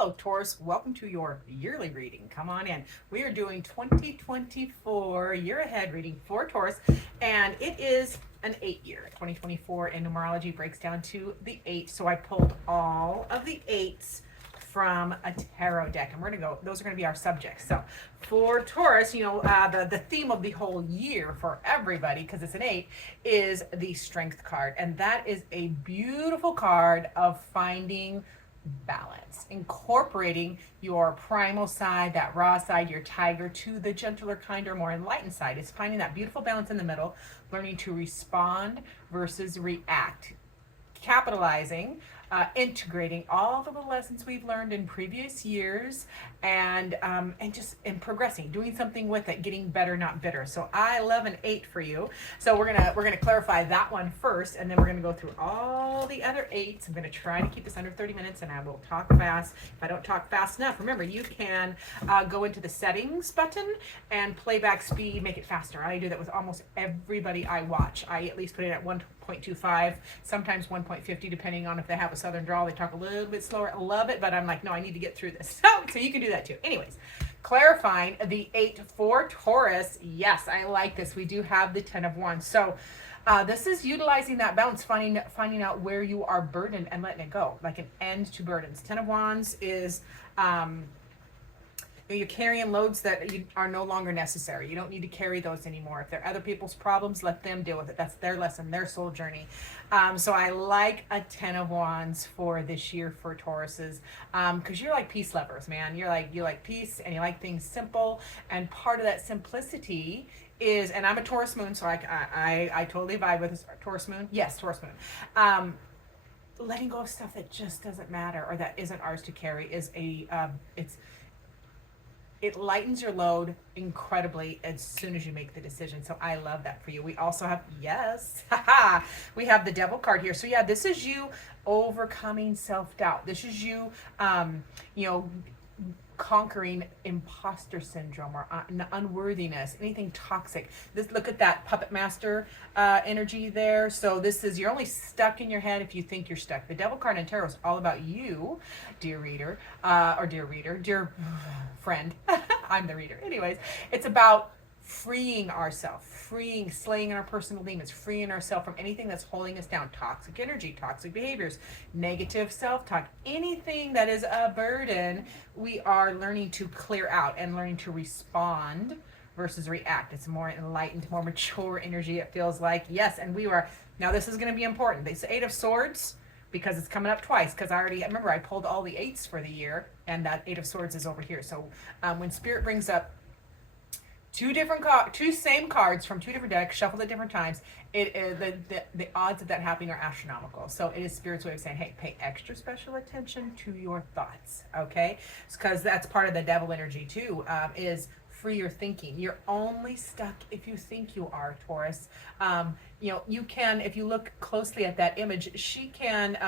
Hello, Taurus. Welcome to your yearly reading. Come on in. We are doing 2024 year ahead reading for Taurus, and it is an 8 year. 2024 in numerology breaks down to the 8. So I pulled all of the 8s from a tarot deck, and we're gonna go. Those are gonna be our subjects. So for Taurus, the theme of the whole year for everybody, because it's an 8, is the Strength card, and that is a beautiful card of finding balance, incorporating your primal side, that raw side, your tiger, to the gentler, kinder, more enlightened side. It's finding that beautiful balance in the middle, learning to respond versus react, capitalizing, integrating all of the lessons we've learned in previous years, and just progressing, doing something with it, getting better, not bitter. So I love an 8 for you. So we're gonna clarify that one first, and then we're gonna go through all the other 8s. I'm gonna try to keep this under 30 minutes, and I will talk fast. If I don't talk fast enough, remember you can go into the settings button and playback speed, make it faster. I do that with almost everybody I watch. I at least put it at 1.25, sometimes 1.50, depending on if they have a southern drawl. They talk a little bit slower. I love it, but I'm like, no, I need to get through this. So you can do that too. Anyways, clarifying the 8 for Taurus. Yes, I like this. We do have the 10 of Wands. So this is utilizing that balance, finding out where you are burdened and letting it go, like an end to burdens. 10 of Wands is you're carrying loads that are no longer necessary. You don't need to carry those anymore. If they're other people's problems, let them deal with it. That's their lesson, their soul journey. So I like a 10 of Wands for this year for Tauruses, because you're like peace lovers, man. You like peace, and you like things simple. And part of that simplicity is, and I'm a Taurus moon, so I totally vibe with this. Taurus moon. Yes, Taurus moon. Letting go of stuff that just doesn't matter or that isn't ours to carry is it lightens your load incredibly as soon as you make the decision. So I love that for you. We also have, yes, we have the Devil card here. So yeah, this is you overcoming self-doubt. This is you, conquering imposter syndrome or unworthiness, anything toxic. Look at that puppet master energy there. So this is, you're only stuck in your head if you think you're stuck. The Devil card in tarot is all about you, dear reader, dear friend. I'm the reader. Anyways, it's about freeing ourselves, slaying our personal demons, freeing ourselves from anything that's holding us down, toxic energy, toxic behaviors, negative self-talk, anything that is a burden. We are learning to clear out and learning to respond versus react. It's more enlightened, more mature energy, it feels like. Yes, and now this is going to be important. It's the 8 of Swords, because it's coming up twice, because I remember I pulled all the 8s for the year, and that 8 of Swords is over here. So when Spirit brings up two same cards from two different decks, shuffled at different times, it is the odds of that happening are astronomical. So it is Spirit's way of saying, hey, pay extra special attention to your thoughts, okay? Because that's part of the Devil energy too, is free your thinking. You're only stuck if you think you are, Taurus. You can, if you look closely at that image, she can,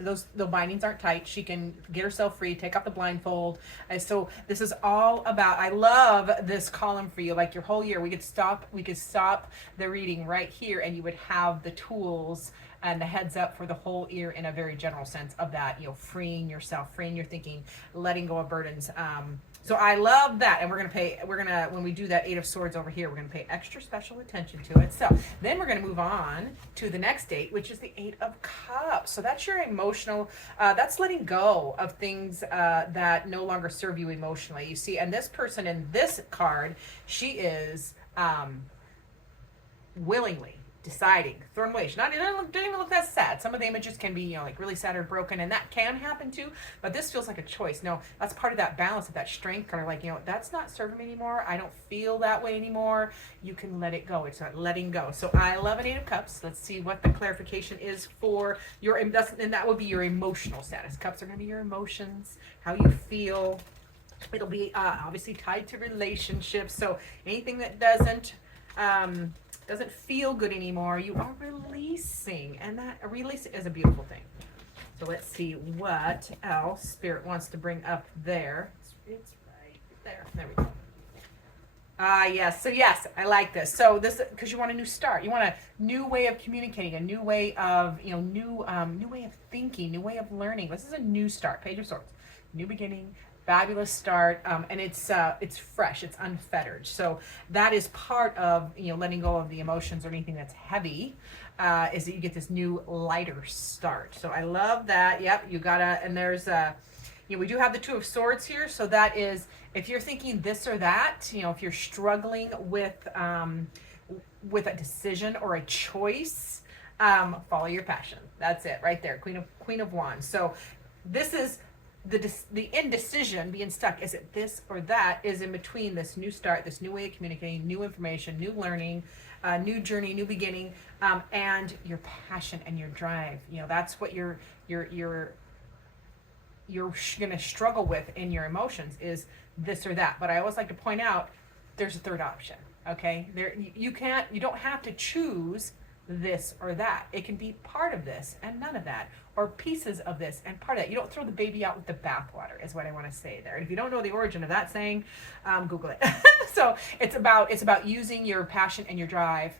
the bindings aren't tight. She can get herself free, take off the blindfold. And so this is all about, I love this column for you, like your whole year. We could stop the reading right here, and you would have the tools and the heads up for the whole year in a very general sense of that, freeing yourself, freeing your thinking, letting go of burdens. So I love that, and when we do that 8 of Swords over here, we're gonna pay extra special attention to it. So then we're gonna move on to the next 8, which is the 8 of Cups. So that's your emotional, that's letting go of things that no longer serve you emotionally. You see, and this person in this card, she is willingly deciding, throwing away. She didn't even look that sad. Some of the images can be, like really sad or broken, and that can happen too. But this feels like a choice. No, that's part of that balance, of that strength, kind of like, that's not serving me anymore. I don't feel that way anymore. You can let it go. It's not letting go. So I love an 8 of Cups. Let's see what the clarification is for your, and that would be your emotional status. Cups are going to be your emotions, how you feel. It'll be obviously tied to relationships. So anything that doesn't feel good anymore, you are releasing, and that release is a beautiful thing. So let's see what else Spirit wants to bring up there. It's right there. There we go. Yes. So yes, I like this. So this, because you want a new start, you want a new way of communicating, a new way of, new way of thinking, new way of learning. This is a new start. Page of Swords. new beginning, fabulous start, and it's fresh, it's unfettered. So that is part of, letting go of the emotions or anything that's heavy, is that you get this new lighter start. So I love that. Yep, you gotta, and there's we do have the Two of Swords here, so that is, if you're thinking this or that, if you're struggling with a decision or a choice, follow your passion. That's it right there. Queen of Wands. So this is the indecision, being stuck. Is it this or that? Is in between this new start, this new way of communicating, new information, new learning, new journey, new beginning, and your passion and your drive. That's what you're going to struggle with in your emotions, is this or that. But I always like to point out there's a third option. Okay, you don't have to choose this or that. It can be part of this and none of that, or pieces of this and part of that. You don't throw the baby out with the bathwater, is what I want to say there. And if you don't know the origin of that saying, Google it. So it's about using your passion and your drive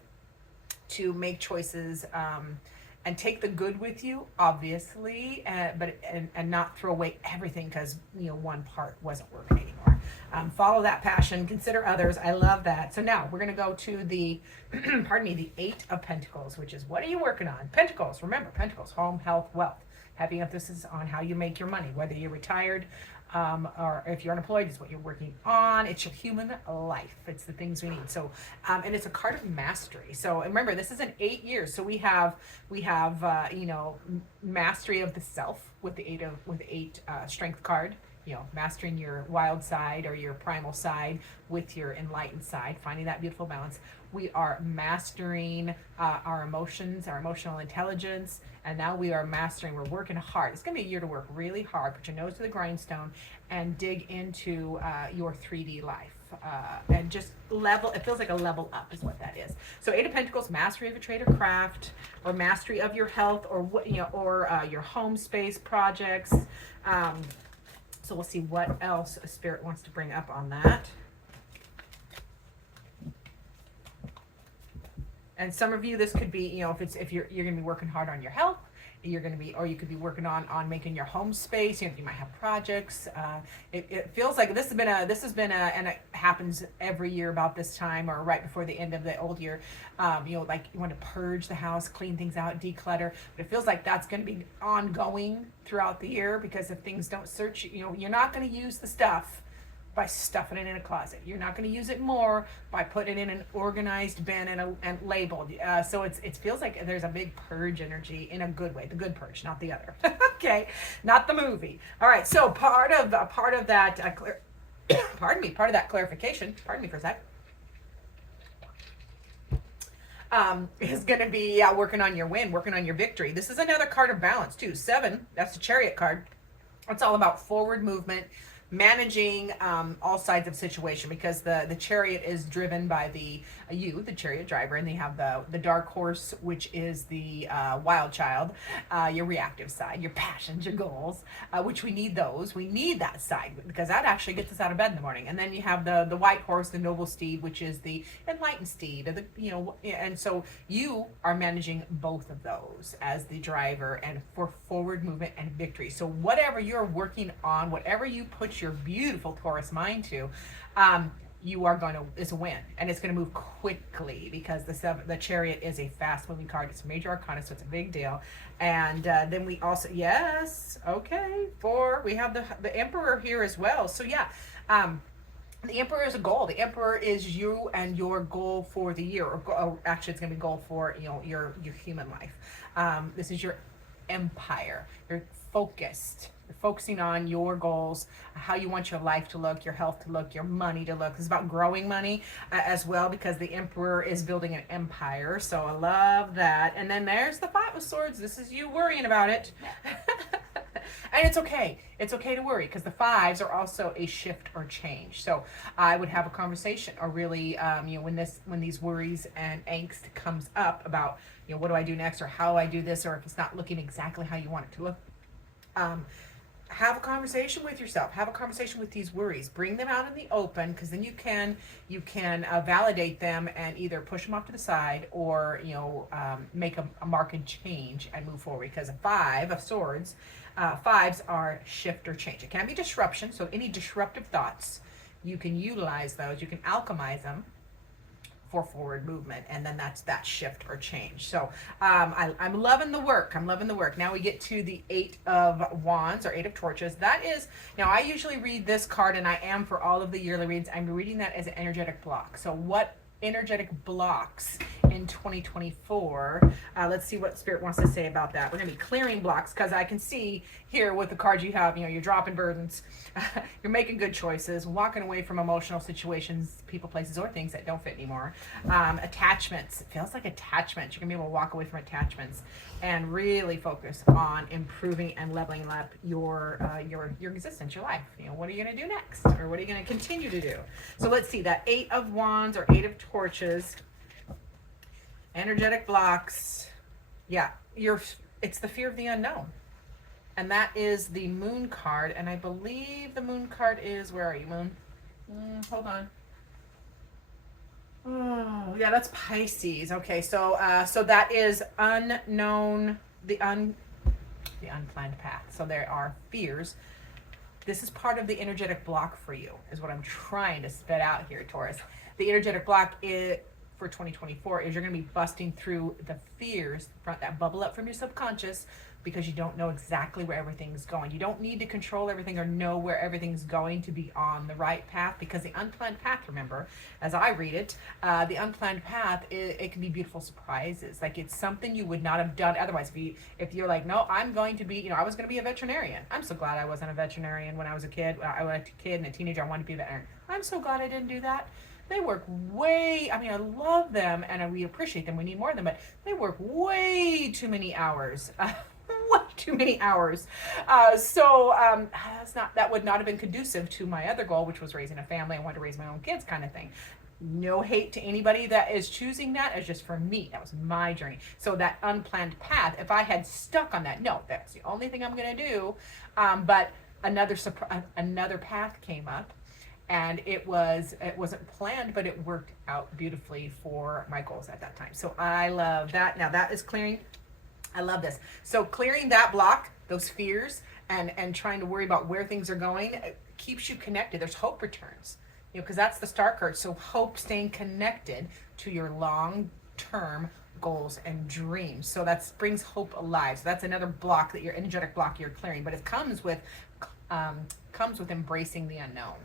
to make choices, and take the good with you, obviously, but not throw away everything because one part wasn't working anymore. Follow that passion. Consider others. I love that. So now we're going to go to the, the Eight of Pentacles, which is, what are you working on? Pentacles. Remember, Pentacles, home, health, wealth. Heavy emphasis on how you make your money, whether you're retired, or if you're unemployed, it's what you're working on. It's your human life. It's the things we need. So, and it's a card of mastery. So remember, this is an 8 years. So we have mastery of the self with the eight strength card. Mastering your wild side or your primal side with your enlightened side, finding that beautiful balance. We are mastering our emotions, our emotional intelligence, and now we are mastering, we're working hard. It's going to be a year to work really hard, put your nose to the grindstone, and dig into your 3D life. And just it feels like a level up is what that is. So Eight of Pentacles, mastery of a trade or craft, or mastery of your health, or your home space projects. So we'll see what else Spirit wants to bring up on that. And some of you, this could be, if you're going to be working hard on your health, or you could be working on making your home space. You might have projects. It feels like this has been and it happens every year about this time or right before the end of the old year. Like you want to purge the house, clean things out, declutter. But it feels like that's going to be ongoing throughout the year, because if things don't search, you're not going to use the stuff by stuffing it in a closet. You're not going to use it more by putting it in an organized bin and labeled. So it feels like there's a big purge energy in a good way, the good purge, not the other. Okay, not the movie. All right, so part of that part of that clarification. Pardon me for a sec. Is going to be working on your win, working on your victory. This is another card of balance too. 7. That's the Chariot card. It's all about forward movement, managing all sides of situation, because the Chariot is driven by the Chariot driver, and they have the Dark Horse, which is the wild child, your reactive side, your passions, your goals, which we need that side, because that actually gets us out of bed in the morning. And then you have the White Horse, the noble steed, which is the enlightened steed, and so you are managing both of those as the driver, and for forward movement and victory. So whatever you're working on, whatever you put your beautiful Taurus mind to, it's a win, and it's going to move quickly, because the Chariot is a fast moving card. It's a major arcana, so it's a big deal. And then we also, 4, we have the Emperor here as well. So the Emperor is a goal. The Emperor is you and your goal for the year, or actually it's going to be a goal for your human life. This is your empire. You're focused. You're focusing on your goals, how you want your life to look, your health to look, your money to look. It's about growing money as well, because the Emperor is building an empire. So I love that. And then there's the Five of Swords. This is you worrying about it. And it's okay. It's okay to worry, because the fives are also a shift or change. So I would have a conversation, or really, when these worries and angst comes up about, what do I do next, or how I do this, or if it's not looking exactly how you want it to look, have a conversation with yourself. Have a conversation with these worries. Bring them out in the open, because then you can validate them and either push them off to the side, or make a marked change and move forward. Because a Five of Swords Fives are shift or change. It can be disruption, so any disruptive thoughts, you can utilize those, you can alchemize them for forward movement, and then that's that shift or change. So I'm loving the work. I'm loving the work. Now we get to the Eight of Wands or Eight of Torches. That is, now I usually read this card, and I am for all of the yearly reads. I'm reading that as an energetic block. So what energetic blocks in 2024? Let's see what Spirit wants to say about that. We're going to be clearing blocks, because I can see here with the cards you have, you're dropping burdens, you're making good choices, walking away from emotional situations, people, places, or things that don't fit anymore. Attachments, it feels like attachments. You're going to be able to walk away from attachments and really focus on improving and leveling up your existence, your life. What are you going to do next, or what are you going to continue to do? So let's see, that Eight of Wands or Eight of Torches, energetic blocks. Yeah, it's the fear of the unknown, and that is the Moon card. And I believe the Moon card is, where are you, Moon? Hold on. Oh, yeah, that's Pisces. Okay, so that is unknown, the unplanned path. So there are fears. This is part of the energetic block for you, is what I'm trying to spit out here, Taurus. The energetic block for 2024 is you're going to be busting through the fears that bubble up from your subconscious, because you don't know exactly where everything's going. You don't need to control everything or know where everything's going to be on the right path, because the unplanned path, remember, as I read it, the unplanned path, it can be beautiful surprises. Like, it's something you would not have done otherwise. If you're like, no, I'm going to be, I was going to be a veterinarian. I'm so glad I wasn't a veterinarian when I was a kid. I was a kid and a teenager. I wanted to be a veterinarian. I'm so glad I didn't do that. They work I love them, and we appreciate them. We need more of them, but they work way too many hours. Way too many hours. That would not have been conducive to my other goal, which was raising a family. I wanted to raise my own kids, kind of thing. No hate to anybody that is choosing that. It's just for me. That was my journey. So that unplanned path, if I had stuck on that, no, that's the only thing I'm going to do. But another path came up. And it wasn't planned, but it worked out beautifully for my goals at that time. So I love that. Now that is clearing. I love this. So clearing that block, those fears, and trying to worry about where things are going, keeps you connected. There's hope returns, because that's the star card. So hope, staying connected to your long-term goals and dreams. So that brings hope alive. So that's another block, that your energetic block you're clearing. But it comes with embracing the unknown.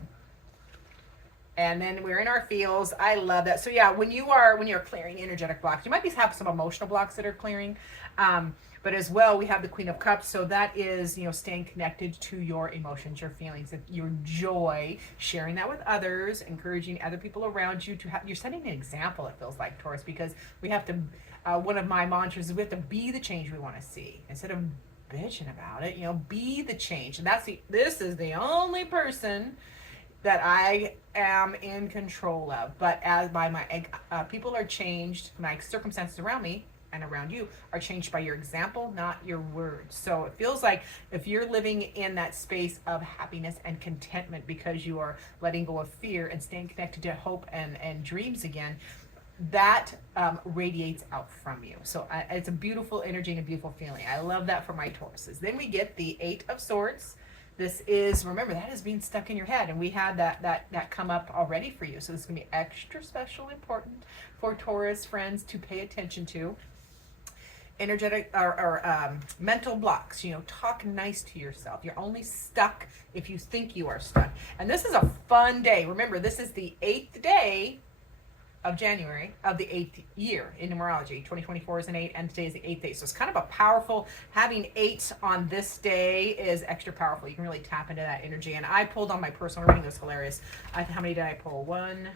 And then we're in our fields. I love that. So yeah, when you're clearing energetic blocks, you might have some emotional blocks that are clearing. But as well, we have the Queen of Cups. So that is, staying connected to your emotions, your feelings, your joy, sharing that with others, encouraging other people around you to have, you're setting an example, it feels like, Taurus, because we have to, one of my mantras is we have to be the change we want to see. Instead of bitching about it, be the change. And this is the only person that I am in control of. But as by my people are changed, my circumstances around me and around you are changed by your example, not your words. So it feels like if you're living in that space of happiness and contentment because you are letting go of fear and staying connected to hope and dreams again, that radiates out from you. So it's a beautiful energy and a beautiful feeling. I love that for my Tauruses. Then we get the Eight of Swords. This is, remember, that is being stuck in your head, and we had that come up already for you. So this is going to be extra special important for Taurus friends to pay attention to. Energetic or mental blocks. Talk nice to yourself. You're only stuck if you think you are stuck. And this is a fun day. Remember, this is the 8th day of January of the 8th year in numerology. 2024 is an 8, and today is the 8th day. So it's kind of a powerful, having 8 on this day is extra powerful. You can really tap into that energy. And I pulled on my personal reading. It was hilarious. How many did I pull? 1,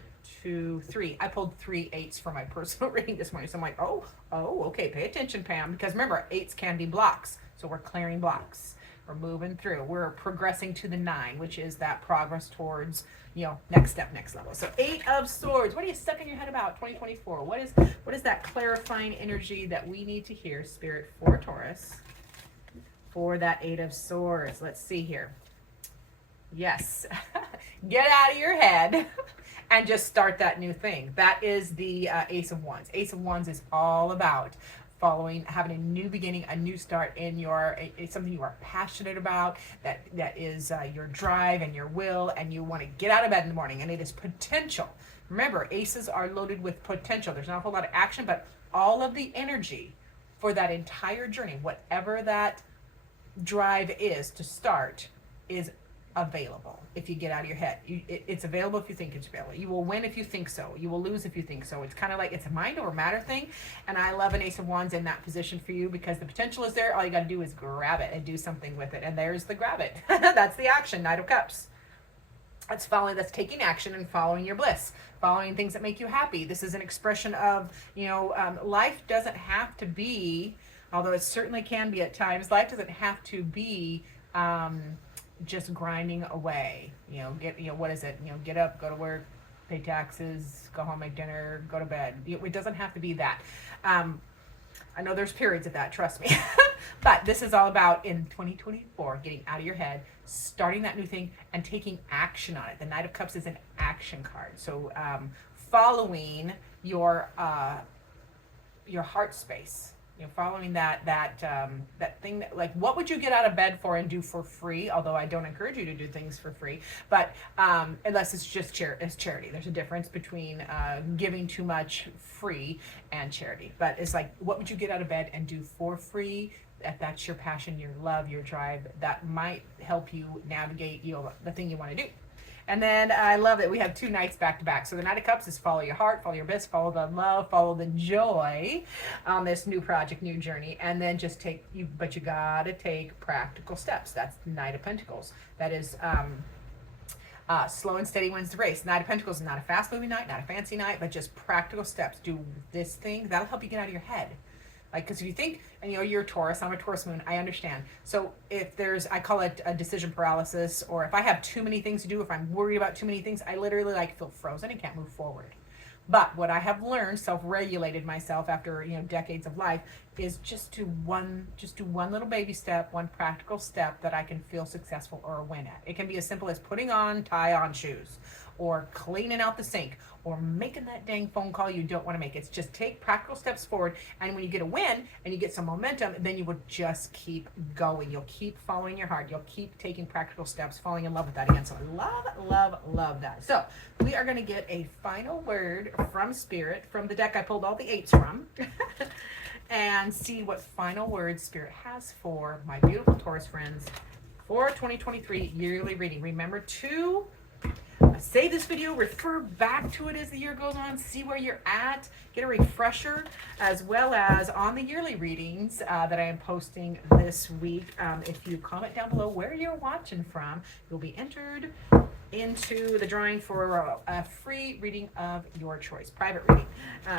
2, 3. I pulled 3 8s for my personal reading this morning. So I'm like, oh, okay, pay attention, Pam. Because remember, 8s can be blocks. So we're clearing blocks. We're moving through. We're progressing to the 9, which is that progress towards, next step, next level. So 8 of Swords. What are you stuck in your head about 2024? What is that clarifying energy that we need to hear, Spirit, for Taurus, for that 8 of Swords? Let's see here. Yes. Get out of your head and just start that new thing. That is the Ace of Wands. Ace of Wands is all about following, having a new beginning, a new start in it's something you are passionate about, that is your drive and your will, and you want to get out of bed in the morning, and it is potential. Remember, aces are loaded with potential. There's not a whole lot of action, but all of the energy for that entire journey, whatever that drive is to start, is available if you get out of your head. It's available if you think it's available. You will win if you think so. You will lose if you think so. It's kind of like, it's a mind over matter thing, and I love an Ace of Wands in that position for you, because the potential is there. All you got to do is grab it and do something with it, and there's the grab it. That's the action. Knight of Cups. That's taking action and following your bliss, following things that make you happy. This is an expression of, life doesn't have to be, although it certainly can be at times, life doesn't have to be just grinding away. What is it? Get up, go to work, pay taxes, go home, make dinner, go to bed. It doesn't have to be that. I know there's periods of that, trust me. But this is all about, in 2024, getting out of your head, starting that new thing, and taking action on it. The Knight of Cups is an action card. So following your heart space, following that thing that, like, what would you get out of bed for and do for free? Although I don't encourage you to do things for free, but unless it's just charity. There's a difference between giving too much free and charity. But it's like, what would you get out of bed and do for free? If that's your passion, your love, your drive, that might help you navigate the thing you want to do. And then I love that we have two nights back to back. So the Knight of Cups is follow your heart, follow your bliss, follow the love, follow the joy on this new project, new journey. And then just but you gotta take practical steps. That's the Knight of Pentacles. That is slow and steady wins the race. Knight of Pentacles is not a fast moving night, not a fancy night, but just practical steps. Do this thing. That'll help you get out of your head. Like, because if you think, and you're a Taurus, I'm a Taurus moon, I understand. So if I call it a decision paralysis, or if I have too many things to do, if I'm worried about too many things, I literally feel frozen and can't move forward. But what I have learned, self-regulated myself after decades of life, is just do one little baby step, one practical step that I can feel successful or a win at. It can be as simple as putting on tie-on shoes, or cleaning out the sink, or making that dang phone call you don't want to make. It's just take practical steps forward, and when you get a win and you get some momentum, then you will just keep going. You'll keep following your heart. You'll keep taking practical steps, falling in love with that again. So I love that. So we are going to get a final word from Spirit, from the deck I pulled all the eights from, and see what final words Spirit has for my beautiful Taurus friends for 2023 yearly reading. Remember to save this video, refer back to it as the year goes on, see where you're at, get a refresher, as well as on the yearly readings that I am posting this week. If you comment down below where you're watching from, you'll be entered into the drawing for a free reading of your choice, private reading.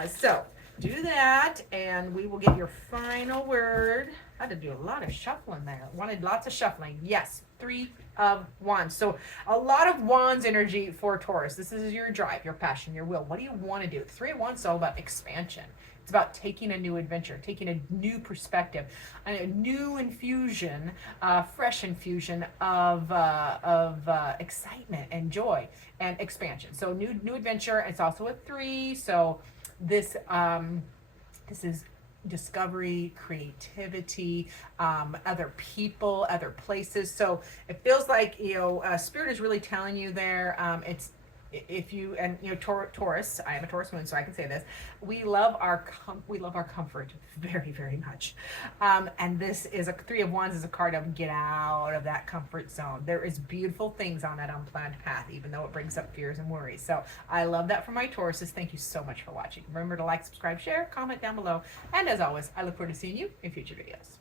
So do that, and we will get your final word. I had to do a lot of shuffling there. Wanted lots of shuffling. Yes, 3 of Wands. So a lot of Wands energy for Taurus. This is your drive, your passion, your will. What do you want to do? 3 of Wands is all about expansion. It's about taking a new adventure, taking a new perspective, a new infusion, fresh infusion of excitement and joy and expansion. So new adventure. It's also a 3. So this is discovery, creativity, other people, other places. So it feels like Spirit is really telling you there. Taurus, I am a Taurus moon, so I can say this. We love our comfort very, very much. And this is a 3 of Wands is a card of get out of that comfort zone. There is beautiful things on that unplanned path, even though it brings up fears and worries. So I love that for my Tauruses. Thank you so much for watching. Remember to like, subscribe, share, comment down below. And as always, I look forward to seeing you in future videos.